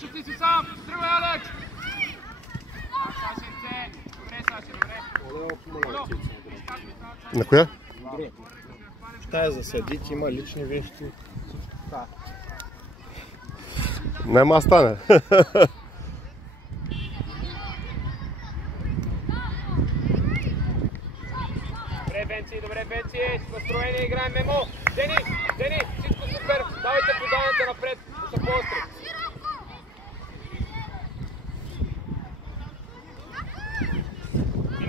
Сашо, ти си сам! Тръгвай, Алекс! Сашенце! Добре, Саше, добре. На коя? В тая засадить има лични вещи. Няма стане. Добре, Бенци, настроение играем, Мемо. Дени, всичко супер. Давайте поданата напред, да са по-остри.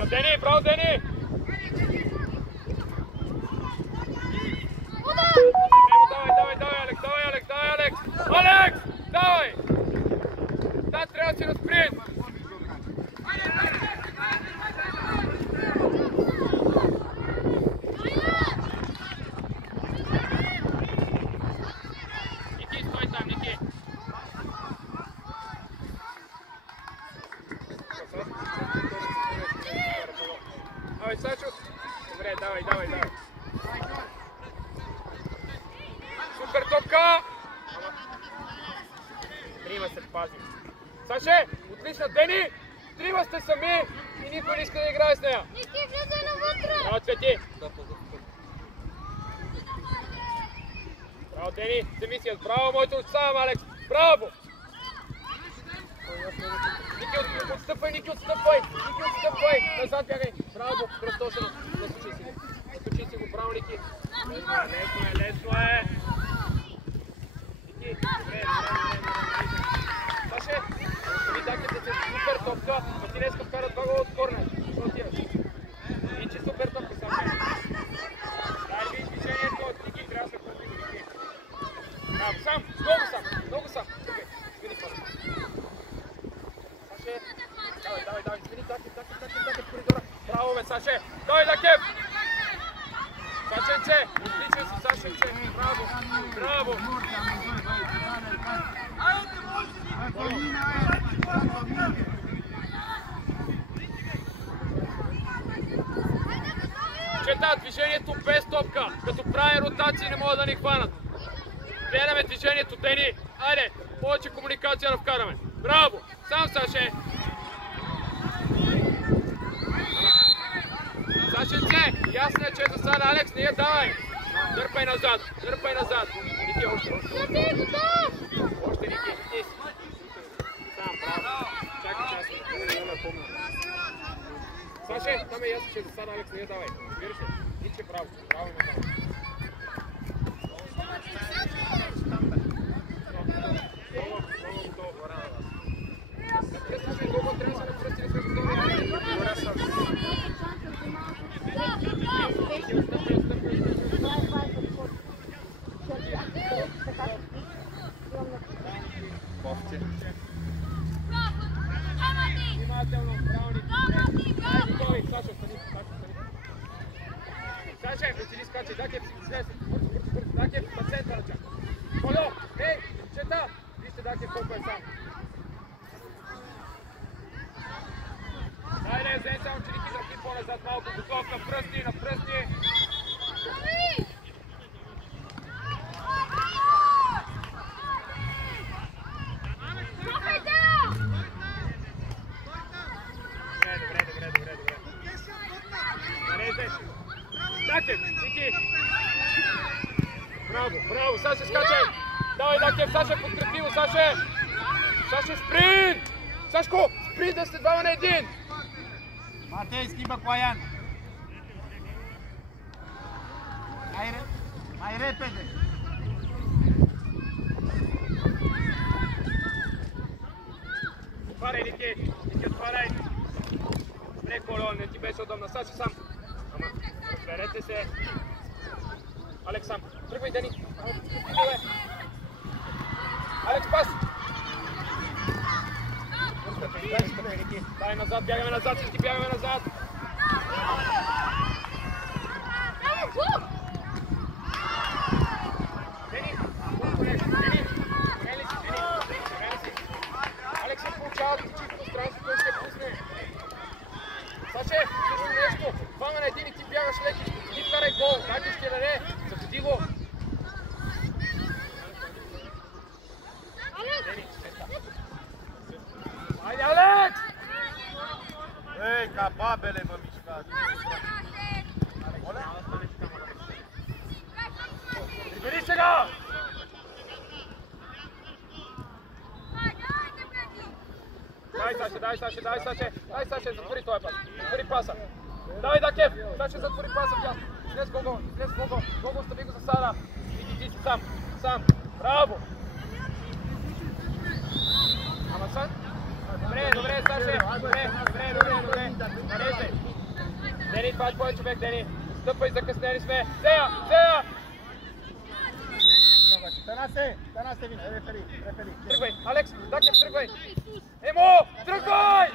Дени, браво, Дени! Давай, Алекс! Алекс, давай! Да, трябва да си на спринт! Добре, давай. Супер топка! Трима се пази. Саше, отлично, Дени! Трима сте сами и никой не иска да играе с нея. Ники, влезай навътре! Браво, Цвети! Браво, Дени! Демисият, браво, моето отставам, Алекс! Браво! Ники, отстъпвай! Назад бягай! Браво, кръстосано! Насочи си го, браво, Ники! Лесно е! Ники, добре. Саше, видяхте се супер топка, Мартинеска вкара 2 гола от корнер. Що отиваш? Ничи супер топка, Саше. Дай ви движението от Ники, трябва да се първи, Ники. Браво, сам, много сам. Окей, смени първо. Саше, давай, смени такив коридора. Браво, бе, Саше! Давай, Дакев! Сашенце! Отличен си, Сашенце! Браво! Чета, движението без топка. Като правим ротации не могат да ни хванат. Гледаме движението, Дени. Айде, повече комуникация да вкараме. Браво! Сам, Саше! Сашенце, ясно е, че е засада. Алекс, не я давай! Дърпай назад! Ники, още, Ники. Сам, браво! Чакай, Саше, там е ясно, че е засада. Алекс, не я давай. Вираш ли? Ниче, браво ме давай. Саше, прецени скачай, Дакев си слез. Дакев на центъра чак. Коло, ей, чета! Вижте Дакев колко е сам. Дайде, взем само черики за ти по-назад малко. Готов на пръсти. Добре. Нарезеш. Дакев, Ники! Браво, Саше, скачай! Давай, Дакев, Саше, подкрепи го, Саше! Саше, спринт! Сашко, спринт да сте 2 на 1! Матей, скиба Коян! Mai repede! Отваряй, Ники, отваряй! Спре колон, не ти беше удобно, Саше сам! Ама, разберете се! Алекс сам, тръгвай, Дени! Алекс, пас! Дай назад, бягаме назад, всички бягаме назад! Дени! Алекс се получава да тичи в пространство, той ще пусне! Саше, също нещо! 2 на 1 и ти бягаш леки! Ти вкарай гол! Дайте ще даде! Забуди го! Дени, Babele, mă, mișca. Priberi se ga! Daj Saše, zatvori to je pas. Zatvori pasa. Daj da Kev, Saše zatvori pasa, jasno. Iznes Gogo, Gogo stavi go za Sara. Ti si sam. Bravo. Ama sad? Dobre, Saše. Dobre. Narežaj. Deni, pač povej човек, Deni. Stъпай, закъснели сме. Зея! Tănase, vine, referi. Тръгвай, Алекс, Дакев, тръгвай! Емо, тръгвай!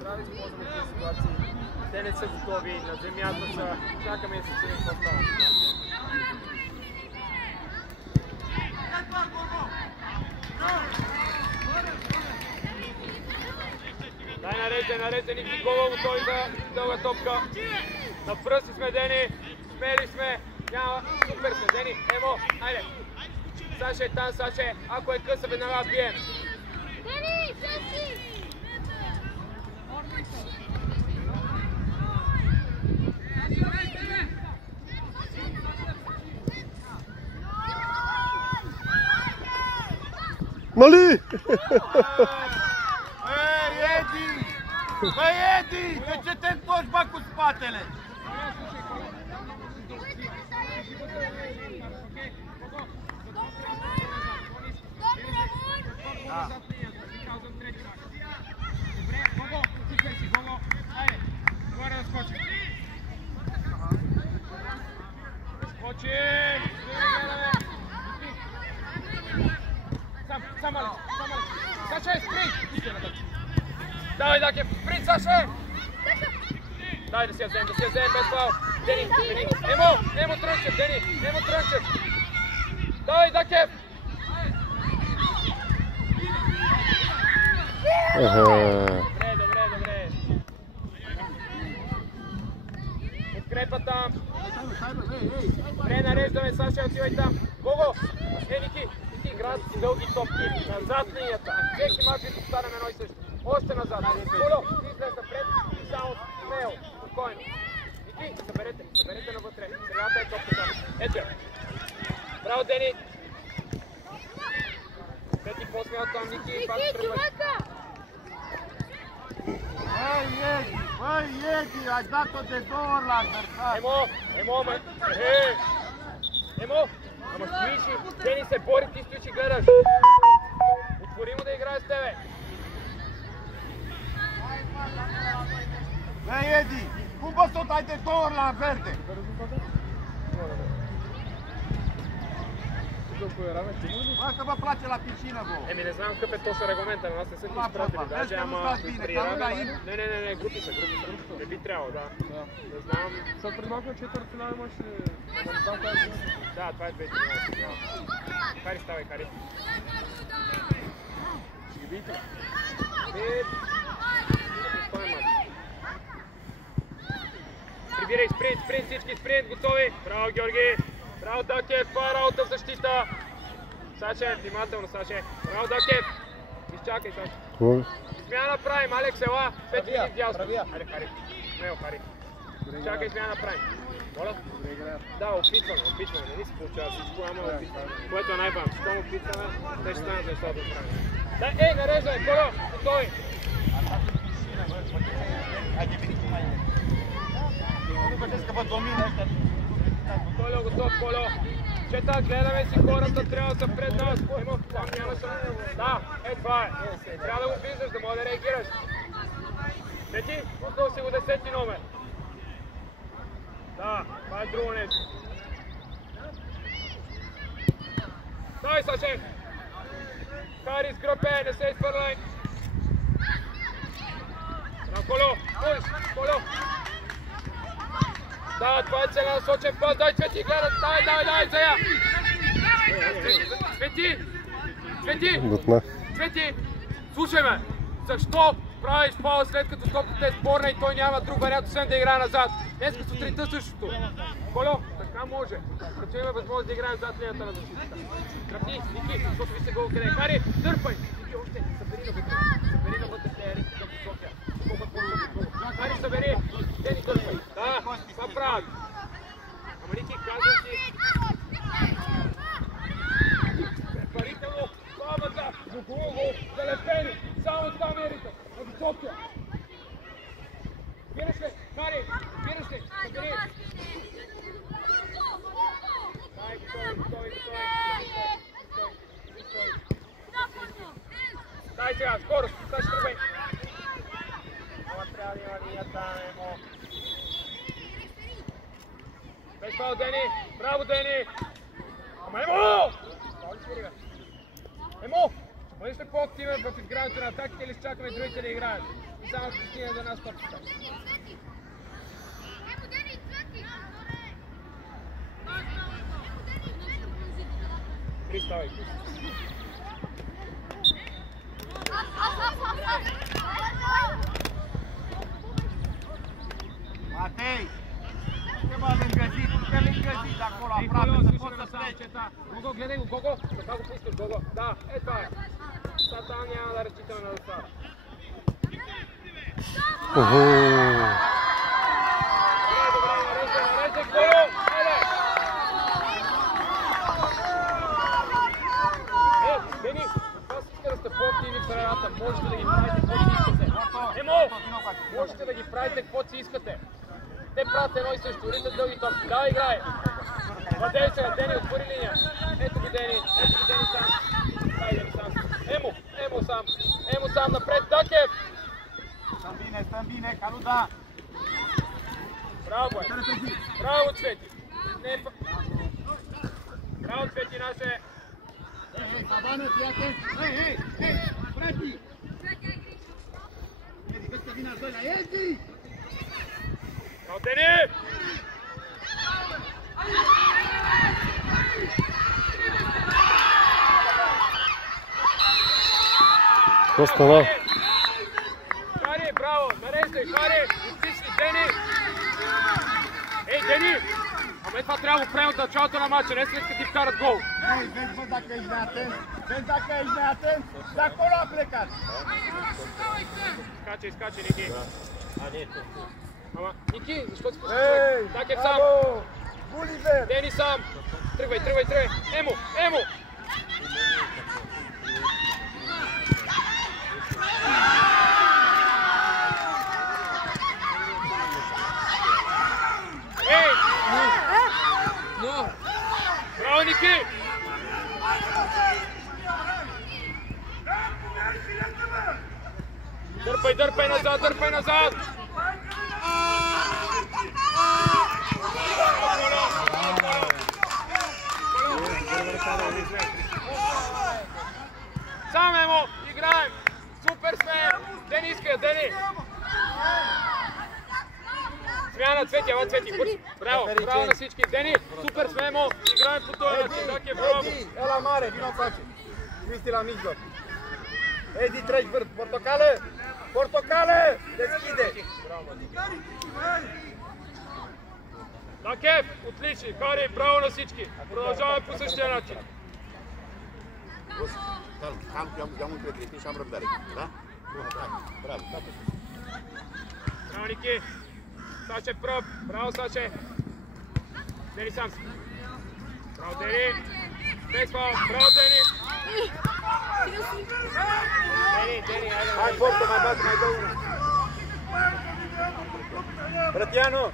Трябва да използваме тези ситуации. Те не са готови, на земята са. Чакаме да се чуем какво става. Дай нареждай, Ники, Гово готови за дълга топка. На пръсти сме, Дени, смели сме, няма, супер сме, Дени, Емо, айде. Саше е там, Саше, ако е къса, веднага бием. Дени, Саши! Мали! Băi, Edi! De ce te întorci, bă, cu spatele? Da. Sam Alex. Saše, sprint! Daj, Dake, sprint, Saše! Daj da si ja zem, bez faul. Deni, Emo Trnčev, Deni, Emo Trnčev. Daj, Dake! Dobre. Подкрепа там. Пренареждаме, Саша, отивай там. Гого! Ники, играят си дълги топки. Назад линията. Всеки мач ви повтаряме едно и също. Още назад. Коло, излез напред и само смело, спокойно. Ники, съберете навътре. Средата е топка там. Ето я. Браво, Дени. Пети по-смял там, Ники. Băi, Edi, ai dat-o de 2 ori la adversar. Емо, ама стои си, Дени се бори, ти стоиш и гледаш. Отвори му да играе с тебе. Băi, Edi, cum poți tot ai de 2 ori la verde? Asta vă place la piscină, bă. Еми, не знам какъв е точно регламента, но аз не съм ти изпратили. Даже, ама при равен... Не, групи са. Не би трябвало, да. Не знам. Защото преди малко на четвъртфинал имаше... Да, това е 2013. Хари, ставай, Хари. Ще ги видите ли? Спокоен мач. Прибирай, спринт, всички, спринт, готови. Браво, Георги. Браво, Дакев, работа в защита. Саше, внимателно, Саше. Браво, Дакев. Изчакай, Саше. Смяна правим, Алекс, ела. 5 минути дялство. Хайде, Хари. Смело, Хари. Чакай, смяна правим. Моля? Да, опитваме. Не ни се получава всичко, ама опитваме. Което е най-важно. Щом опитваме, те ще станат нещата да правим. Да, нареждай, Коло, готови. Готов, Коло. Чета, гледаме си хората, трябва да са пред нас. Да, това е. Трябва да го виждаш, да може да реагираш. Пети, пуснал си го 10-ти номер. Да, това е друго нещо. Дай, Саше! Хари, скръпе, не се изпърлай. Коло, Коло. Да, това е целенасочен пас, дай Цвети, гледат, дай, Зея! Цвети! Цвети, слушай ме! Защо правиш фаул след като топката е спорна и той няма друг вариант, освен да играе назад. Днеска сутринта същото. Коло, така може. Като има възможност да играем зад линията на защитата. Тръпни, Ники, защото ви се гол къде. Кари, дърпай! Ники, още, събери на вътре. Събери на вътре, те е риск към София. Кари, събери! Дени, дърпай. Да, това правят. Ама Ники, казвам ти... Предварително, слабата, за гол, залепени. Само там е ритъм. От София. Бираш ли? Кари, бираш ли? Събери. Дай сега, скорост, дай ще тръгвай. Ама трябва да има линията, Емо. Без фаул, Дени! Браво, Дени! Ама Емо! Емо! Бъдеш ли по-активен в изграждането на атаките или ще чакаме другите да играят? И само ще стигне за нас топката. Приставай. Matei! Te-mă lângă zi, te lângă zi de acolo aproape, să poți să pleci. Gogo, гледай го, Gogo! Това го пускаш, Gogo. Да, е това е. Сега там няма да разчитаме на досада. Добре, нареждай, Gogo! Айде! Дени, това си иска да сте по-активни в средата. Можете да ги правите каквото си искате. Емо! Можете да ги правите каквото си искате. Те правят едно и също, ритат дълги топки. Давай, играй! Владей сега, Дени, отвори линия. Ето ги Дени, сам. Дай Дени сам. Емо сам напред, Дакев! Stăm bine, ca nu da! Bravo, bravo Cveti! Bravo Cveti, naše! Hei, Sabană, fii atent! Hei, frati! Edi, vezi că vine al doilea, Edi! Bravo, Deni! Доста, да. Хари, браво! Нареждай, Хари! Отлични, Дени! Ей, Дени! Ама това трябва да го правим от началото на матча, не след като ти вкарат гол. Hei, vezi bă dacă ești neatent! Vezi dacă ești neatent! De acolo a plecat! Скачай, Ники! Ама, Ники, защо си пускаш? Ей, Дакев сам! браво! Гулливер! Дени сам! Тръгвай! Емо! Ей! Браво, Ники! Дърпай назад! Сам Емо, играем! Супер сме! Дени иска, Дени! Смяна, Цвети! Браво на всички! Дени, супер сме, Емо! Играем по този начин, Дакев, браво! Edi, ăla mare, vino încoace! Cristi la mijloc! Edi, treci vârf! Portocale! Deschide! Дакев, отлични! Хари, браво на всички! Продължаваме по същия начин! Am încredere și am răbdare, da? Bun, bravo. Браво, Ники! Саче пръв! Браво, Саче! Дени сам! Браво, Дени! Без фаул! Браво, Дени! Дени, айде! Hai, Porto, mai bate, mai dă una! Brătianu!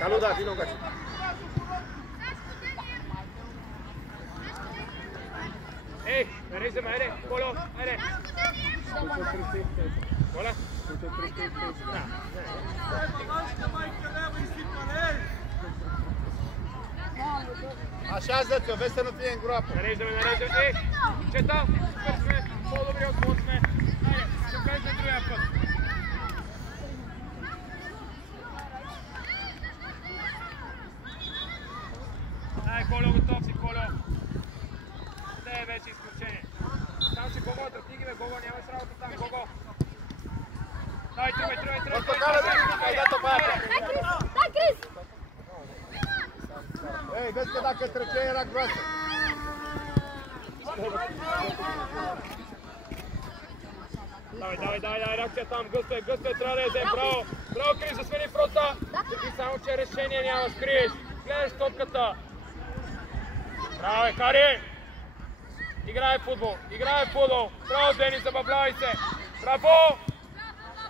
Caluda, vino încoace! Ей, нареждаме, айде! Коло, айде! Кола? Așează-te, vezi să nu fie în groapă! Нареждаме! Ей, чета! Супер сме! По-добри отход сме! Айде, ще кажем другия път! Ай, Коло, готов си, Коло! Не е вече изключение! Там си Гого, тръпни ги, бе, Гого, нямаш работа там, Гого! vezi că dacă trecea era groasă. Давай, реакция там, гъстай, трябва да яде, браво! Браво, Крис, да смени фронта! Ти само, че решение нямаш, Крис! Гледаш топката! Браво, Хари! Играе футбол! Браво, Дени, забавлявай се! Браво!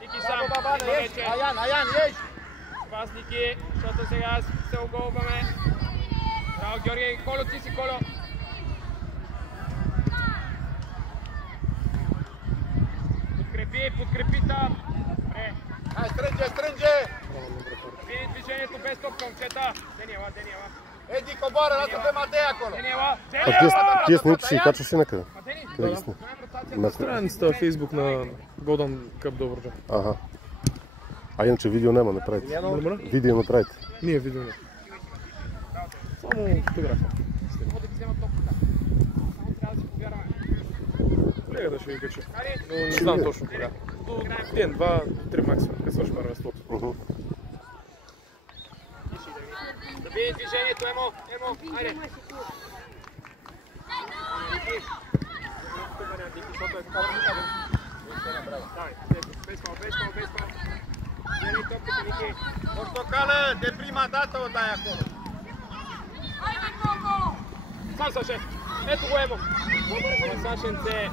Ники сам, има вече. Аян, еш! Спас Ники, защото сега се оголваме. Браво, Георги, Коло, ти си, Коло! Подкрепи там! Добре! Hai, strânge! Vine движението без топка, момчета! Дени, ела! Edi, coboară, lasă pe Matei acolo! Дени, ела! А тия снимки ще ги качваш ли някъде? Дени! Да ги снимам. На Страницата в Фейсбук на Golden Cup Добруджа. Ага. А иначе видео няма, не правите. Добре? Видео не правите. Ние видео не. Само фотография. Мога да ги взема топката. Само трябва да си повярваме. Колегата ще ги качи. Хари! Но не знам точно кога. До ден, 2-3 максимум, като свърши първенството. Да види движението, Емо! Хайде! Давай, без пал! Гледай топката, Ники! Portocală, de prima dată o dai acolo! Сам, Саше! Ето го, Емо! Сашенце!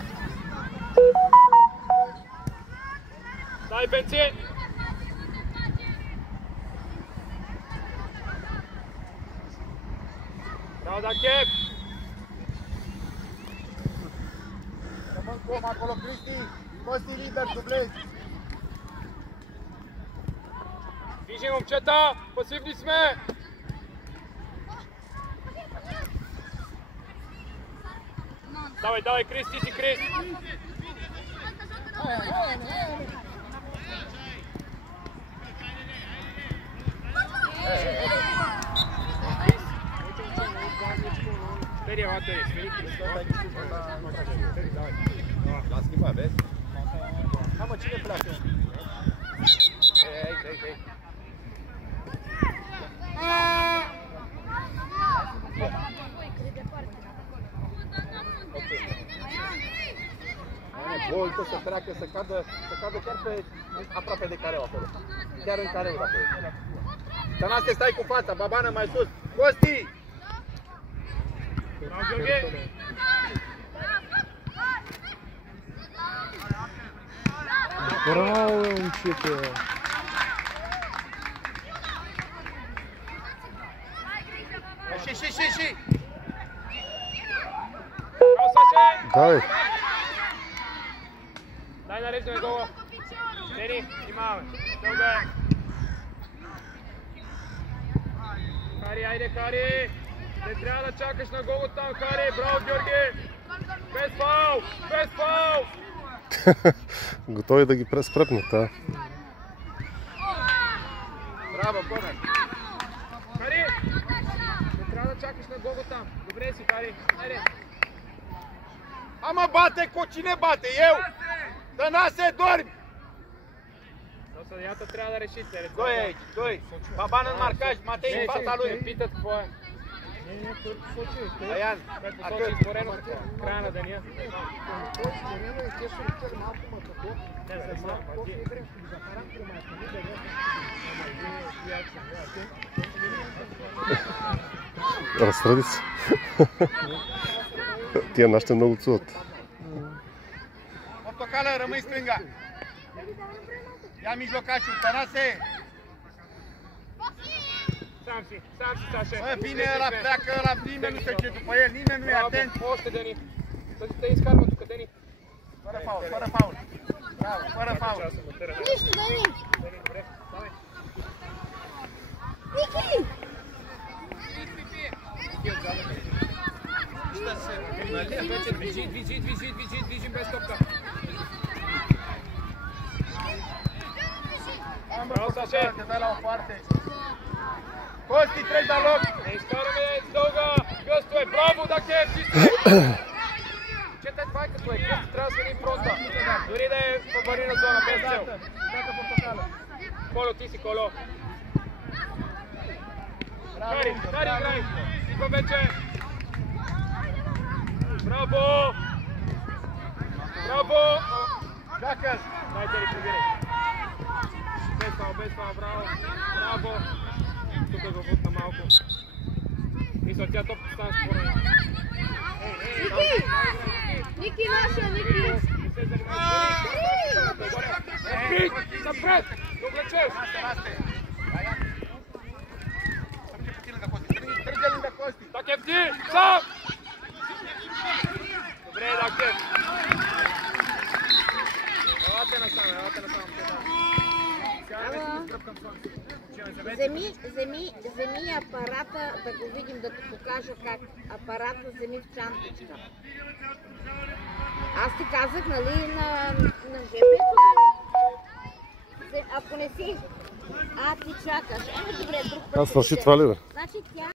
Дай, Бенци! Bravo, Dachev! Rămân cu om acolo, Cristi! Costi liber, dublezi! Движим, момчета! Пасивни сме! Давай, Крис, ти си Крис! L-a schimbat, vezi? Da, mă, cine pleacă? Hei! Gol, tot să treacă, să cadă chiar pe aproape de careu acolo. Chiar în careu dacă e. Tănase, stai cu fața, Babană mai sus. Costi! Bravo, Gheorghe! Браво, момчета! Și! Bravo, Saše! Давай. Дай нареждаме гола! Дени, внимаваме! Дълга е! Хари, айде, Хари! Не трябва да чакаш на гол там, Хари! Браво, Георги! Без фаул! Готови да ги преспръпнат, а? Bravo, Comer! Хари! Не трябва да чакаш на гол там! Добре си, Хари! Айде! Mă, bate cu cine bate? Eu? Tănase, dormi! Съдията трябва да реши целите. Doi aici, doi. Baban în marcaj, Matei în fața lui. Питат какво е. Ayan, Посочи atât. изморено в края на деня. Разстрели се. Тия нашите много цуват. Portocală, rămâi stânga. Ia mijlocașul, Tănase. Сам си, Саше. Bă, vine ăla, pleacă ăla, nimeni nu se duce după el, nimeni nu e atent. Още, Дени. Те изкарва тук, Дени. Fără faul. Bravo, fără faul. Niște, Dani! Niki! Движим без топка. Bravo, Sasha, te dai la o parte. Costi, treci la loc. Ne изкараме дълга. Гъсто е. Браво, Дакев, чисто. Чете, това е като е късто. Трябва да смени фронта. Дори да е в аварийна зона, без цел. Коло, ти си Коло. Дари, играй! И повече! Браво! Браво! Чакаш! Дайте ли побирай! Без това, браво! Браво! Тук го бутна малко. Мисля, тя топ стана според. Ники наша, Ники! Напред! Довлечеш! Тръгай ли да Кости? Такев ти! Сам! Добре, Такев! Елате насам. Сега не си стръпкам слънце. Вземи апарата да го видим, да ти покажа как. Апарата вземи в чантичка. Аз ти казах, нали, на жп-то. Ако не си... ти чакаш. Добре, друг път. Аз свърши това ли бе? Значи тя...